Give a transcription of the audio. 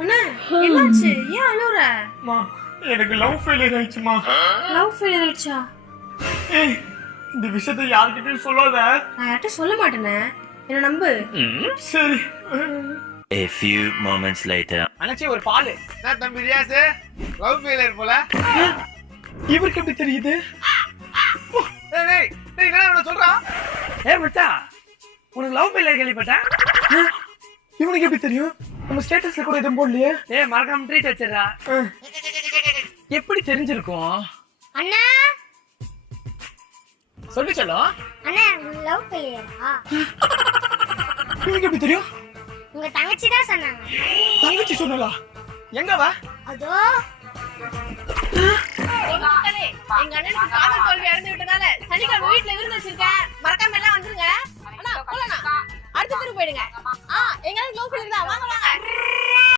அண்ணா என்னாச்சு? ஏன் அழுவுற? மா எனக்கு லவ் ஃபெயிலியர் ஆயிடுச்சுமா. லவ் ஃபெயிலியர் ஆயிடுச்சா? ஏய் இந்த விஷயத்தை யார்கிட்டயும் சொல்லாத. நான் யார்கிட்ட சொல்ல மாட்டேனே, என்ன நம்பு. சரி. A few moments later. அண்ணாச்சி ஒரு பால். நான் தம்பி ரியாஸ் லவ் ஃபெயிலியர் போல. இவருக்கு எப்படி தெரியுது? டேய் டேய் டேய் என்ன இவன சொல்றான்? மச்சான் உனக்கு லவ் ஃபெயிலியர் கேள்விப்பட்டேன். இவனுக்கு எப்படி தெரியும்? நம்ம ஸ்டேட்டஸ்ல கூட எதுவும் போடலையே. மறக்காம ட்ரீட் வச்சிரா. எப்படி தெரிஞ்சிருக்கும்? அண்ணா சொல்லி சொல்லும். அண்ணா லவ் ஃபெயிலியரா? இவனுக்கு எப்படி தெரியும்? உங்க தங்கச்சி தான் சொன்னாங்க. தங்கச்சி சொன்னலா? எங்க வா? அதோ எங்க அண்ணனுக்கு காதல் தோல்வி அடைந்து விட்டதால சனிக்கிழமை வீட்டுல விருந்து வச்சிருக்கேன், மறக்காம எல்லாம் வந்துருங்க. அண்ணா போலாம், அடுத்த தெரு போயிடுங்க. எங்க லவ் ஃபெயிலியர் தான், வாங்க வாங்க.